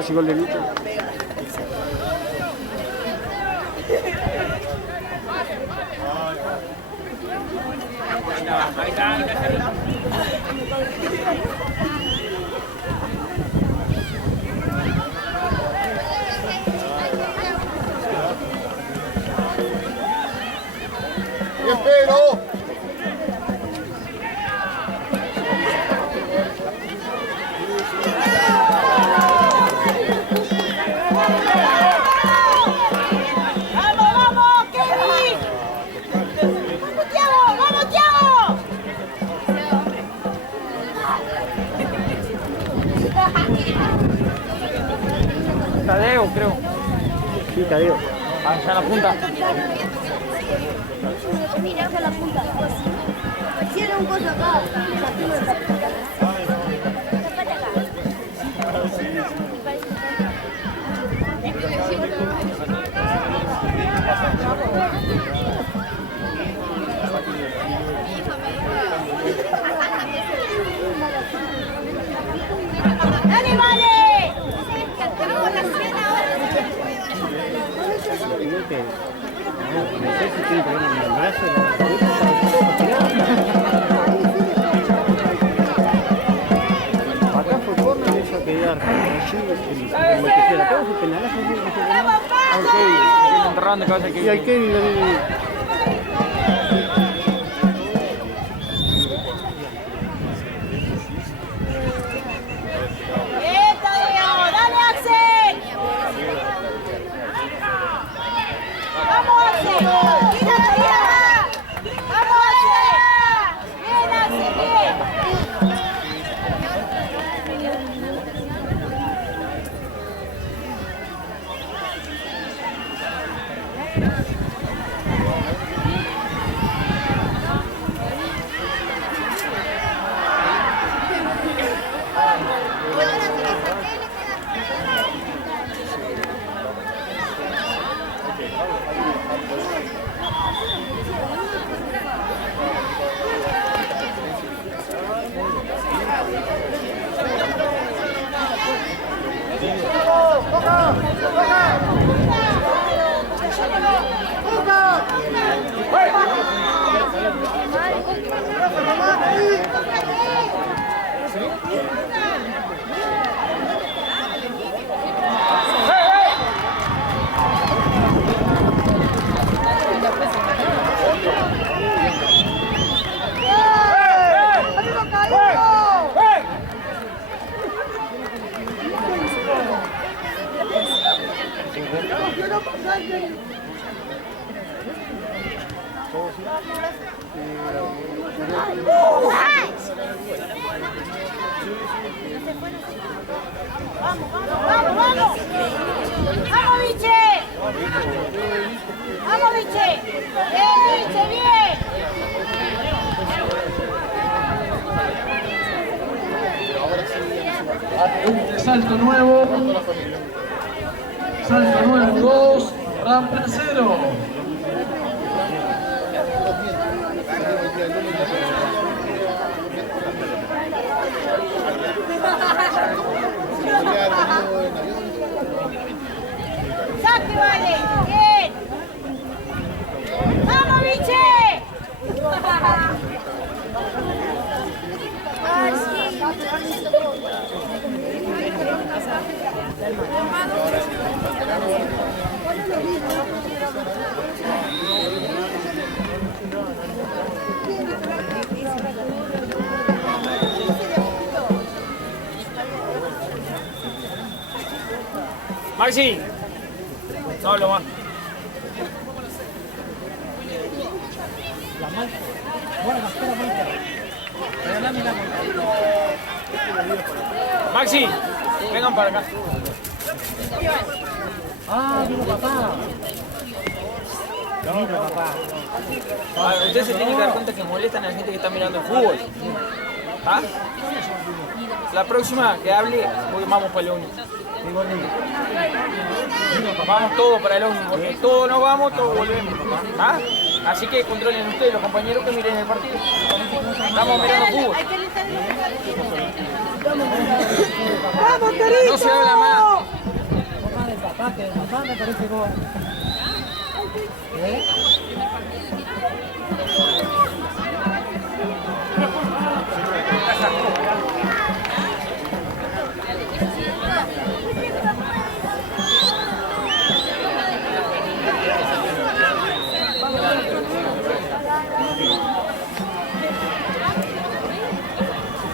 Casi gol de Lucho. Ahí está. ¡Espero! Tadeo, creo. Sí, Tadeo. Allá en la punta. Mirá con la punta. Hicieron un coso acá. ¡Dale, vale! No sé si tiene problema en el brazo. Acá fue corner, eso a quedar. Allí, lo que sea. Todos sus penales son que se ganan. Ok, enterrando cabeza Y que. hay Kevin también. ¡Vamos, vamos! ¡Vamos, Biche! ¡Vamos, Biche! ¡Bien, Biche, bien! Salto nuevo. Salto nuevo 2. Rampla 0. ¡Saque, vale! ¡Bien! ¡Vamos, Biche! Ay, sí. Maxi. No hablo más. Maxi, vengan para acá. Ah, vino papá. Vino papá. Usted se tiene que dar cuenta que molestan a la gente que está mirando el fútbol. ¿Ah? La próxima que hable, vamos para el ONI. Vamos todos para el ONI, porque todos nos vamos, todos volvemos. ¿Ah? Así que controlen ustedes, los compañeros que miren el partido. Estamos mirando fútbol. ¡Vamos, Carito! No se habla más. Acá me parece que va.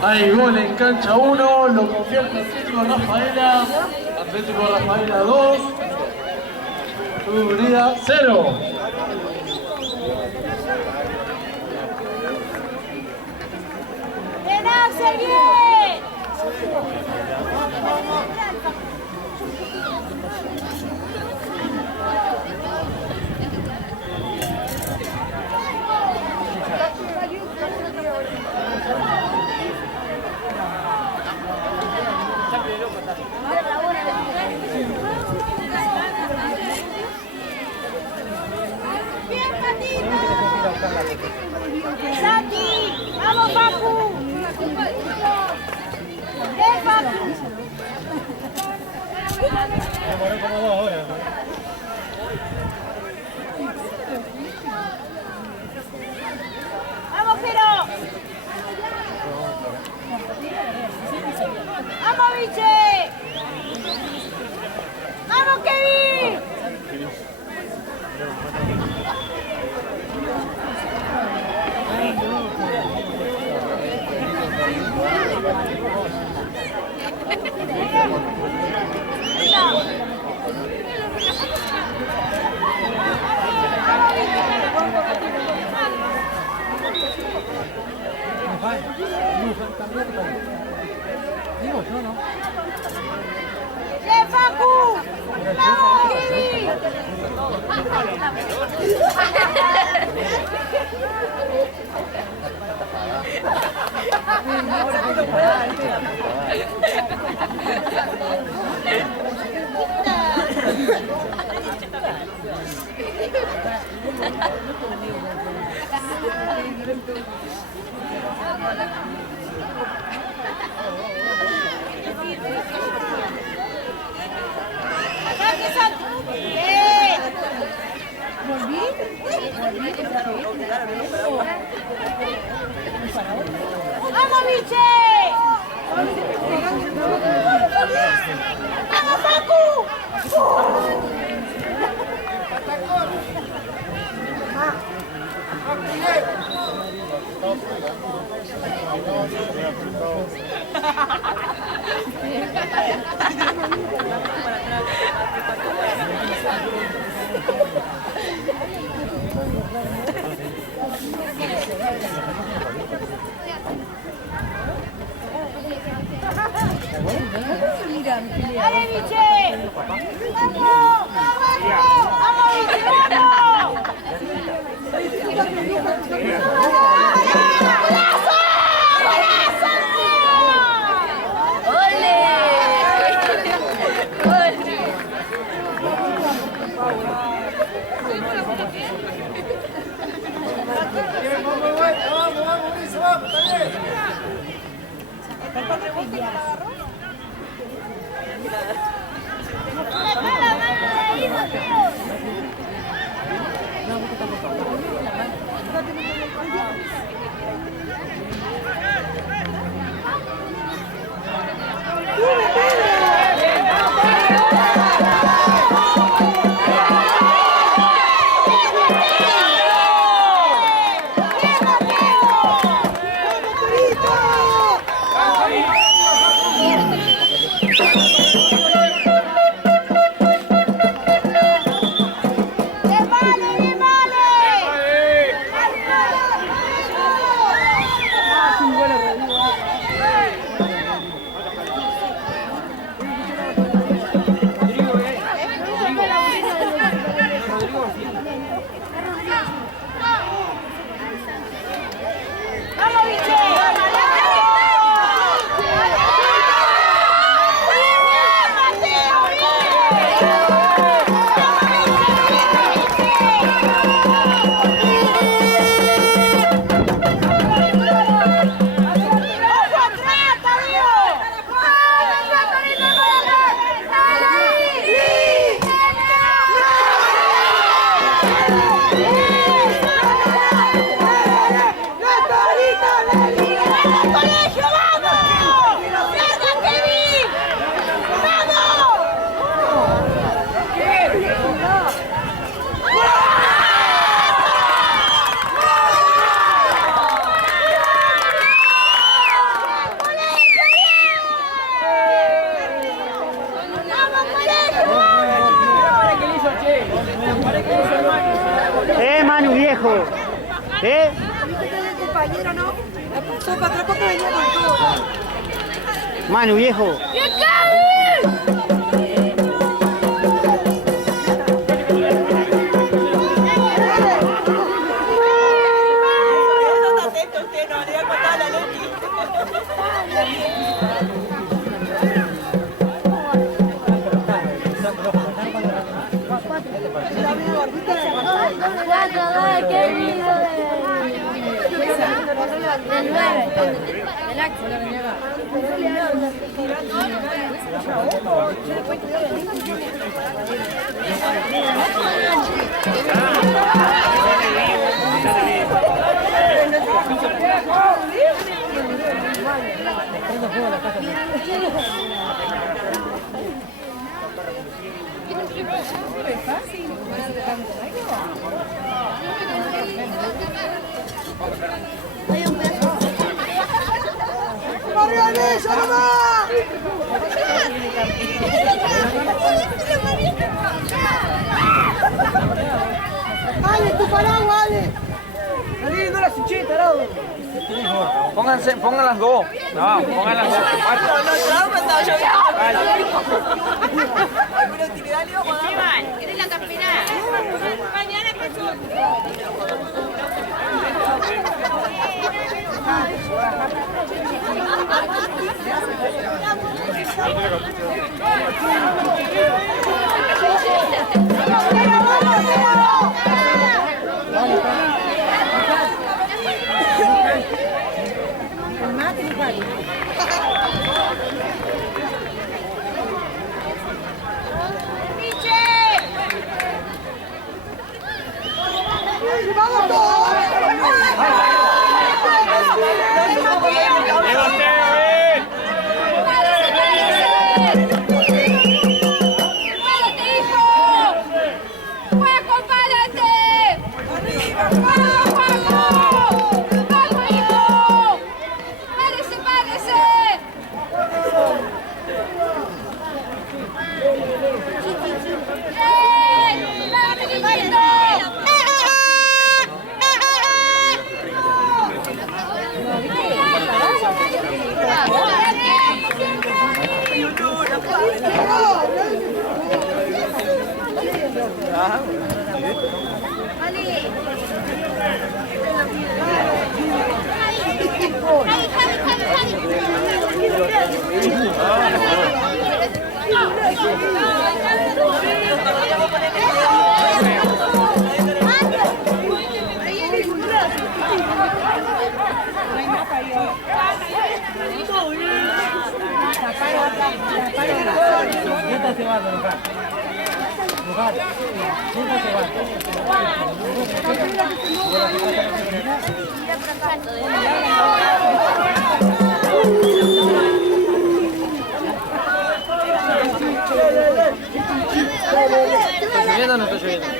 Hay gol en cancha 1, lo convierte Atlético Rafaela. Atlético Rafaela 2, Unidad 0. ¡Bien, Axel, bien! ¡Bien, Patito! ¡Santi! ¡Vamos, Papu! ¡Bien, Papu! Demoró como 2 horas. ¡Vamos, Pero! ¡Vamos, Biche! ¡Vamos, Kevin! Digo yo, ¿no? ¡Bien, Facu! ¡Vamos, Kevin! ¡Santi, Santi! ¡Bien! ¡Vamos, Biche! ¡Vamos, Facu! ¡Dale, Biche! ¡Vamos! ¡Vamos! ¡Vamos, Biche! ¡Vamos! ¡Golazo! ¡Golazo! ¡Ole! ¡Sacá la mano de ahí, Mateo! ¡Bien, vale! ¡Bien, vale! ¿Eh? compañero, ¿no? Pasó para atrás cuando venía con todo. Manu, viejo. ¡Ale, tu paraguas, Ale! Pongan las dos. No, pongan las dos. ¿Quieres la campera? Mañana ¡Vamos todos! ¿Está lloviendo o no está lloviendo?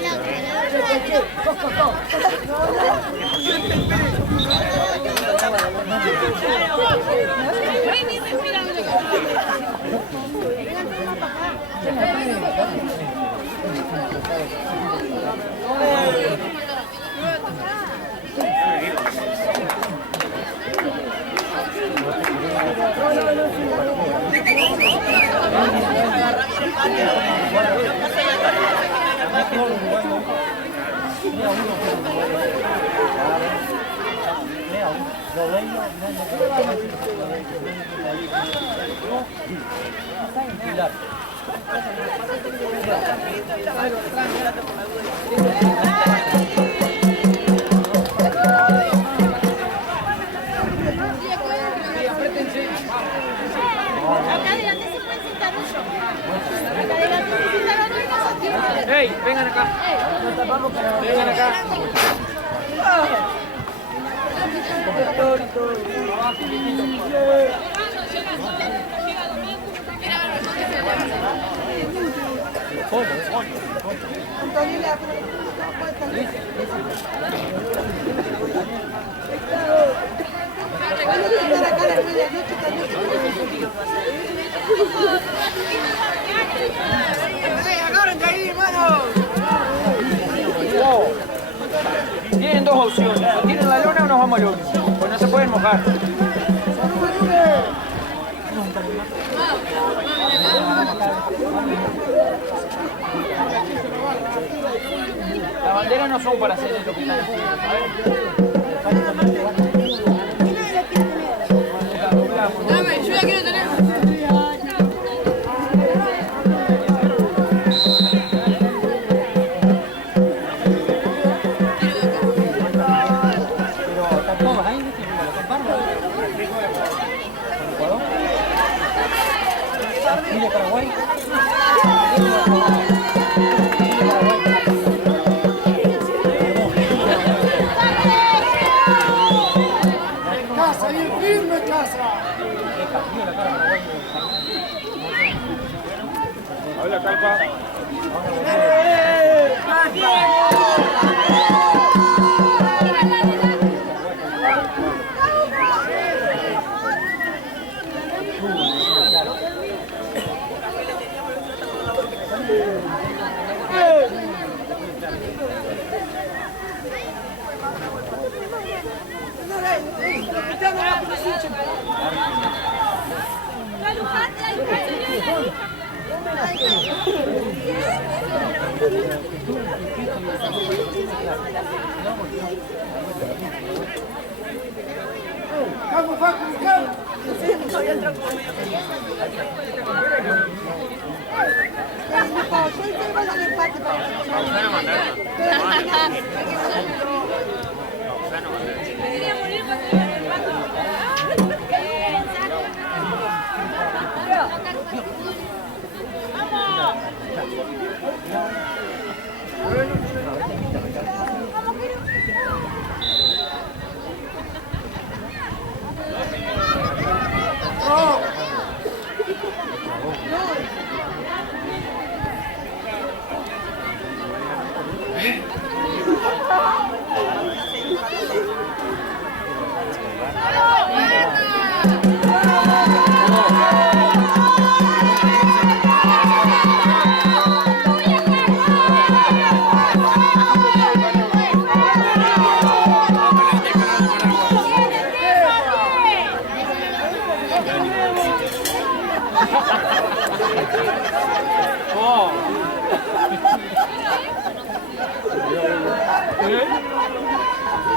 ¡Ey! ¡Vengan acá! ¡Vengan acá! Tienen dos opciones, o tienen la lona o nos vamos al lona, pues no se pueden mojar. Las banderas no son para hacer lo que están haciendo, Dame, yo la quiero tener. de Paraguay. Casa, bien firme, casa. Hola, Calpa.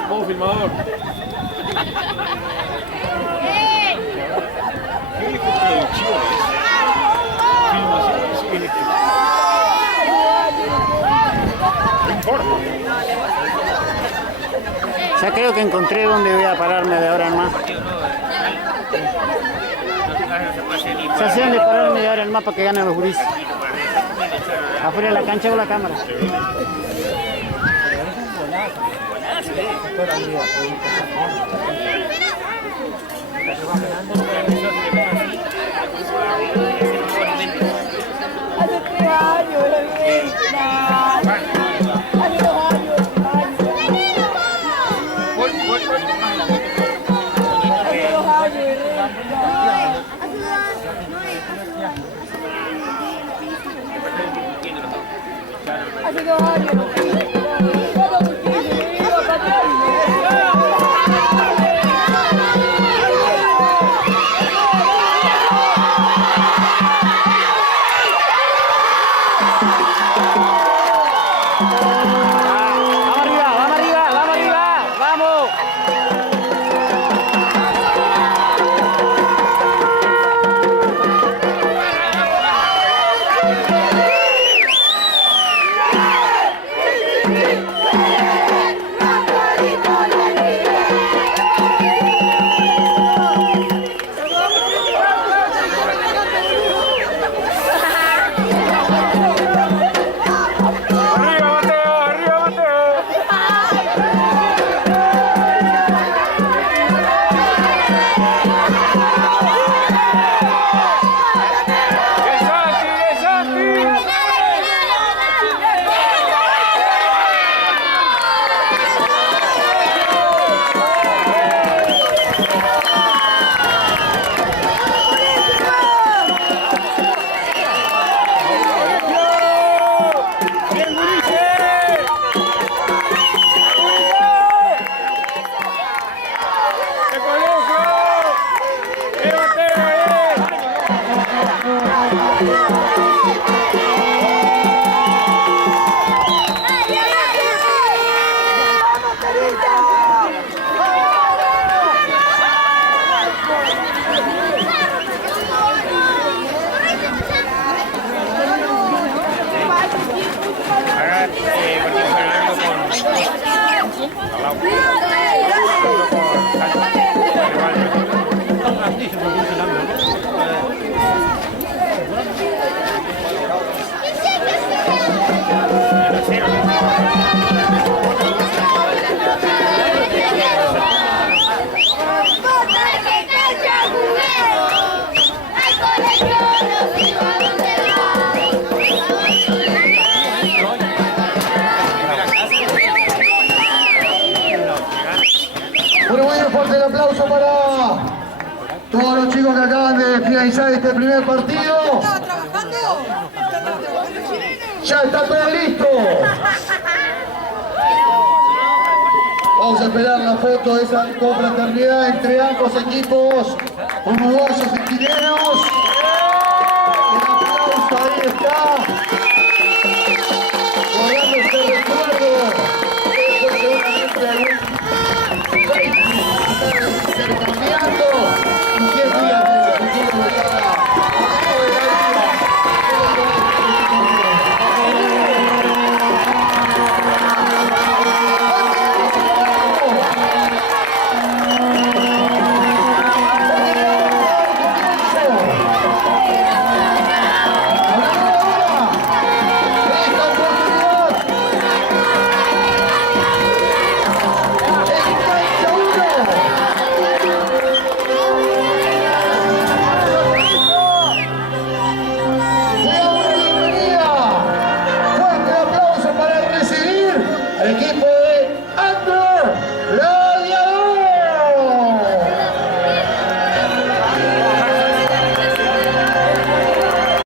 Vamos, filmador. Ya creo que encontré dónde voy a pararme de ahora en más. Ya sé dónde pararme de ahora en más para que ganen los gurises. Afuera de la cancha con la cámara. Hace 3 años la vi. Hace 2 años. Hace 2 años. Bueno, muy fuerte el aplauso para todos los chicos que acaban de finalizar este primer partido. Ya está todo listo. Vamos a esperar la foto de esa confraternidad entre ambos equipos uruguayos y chilenos.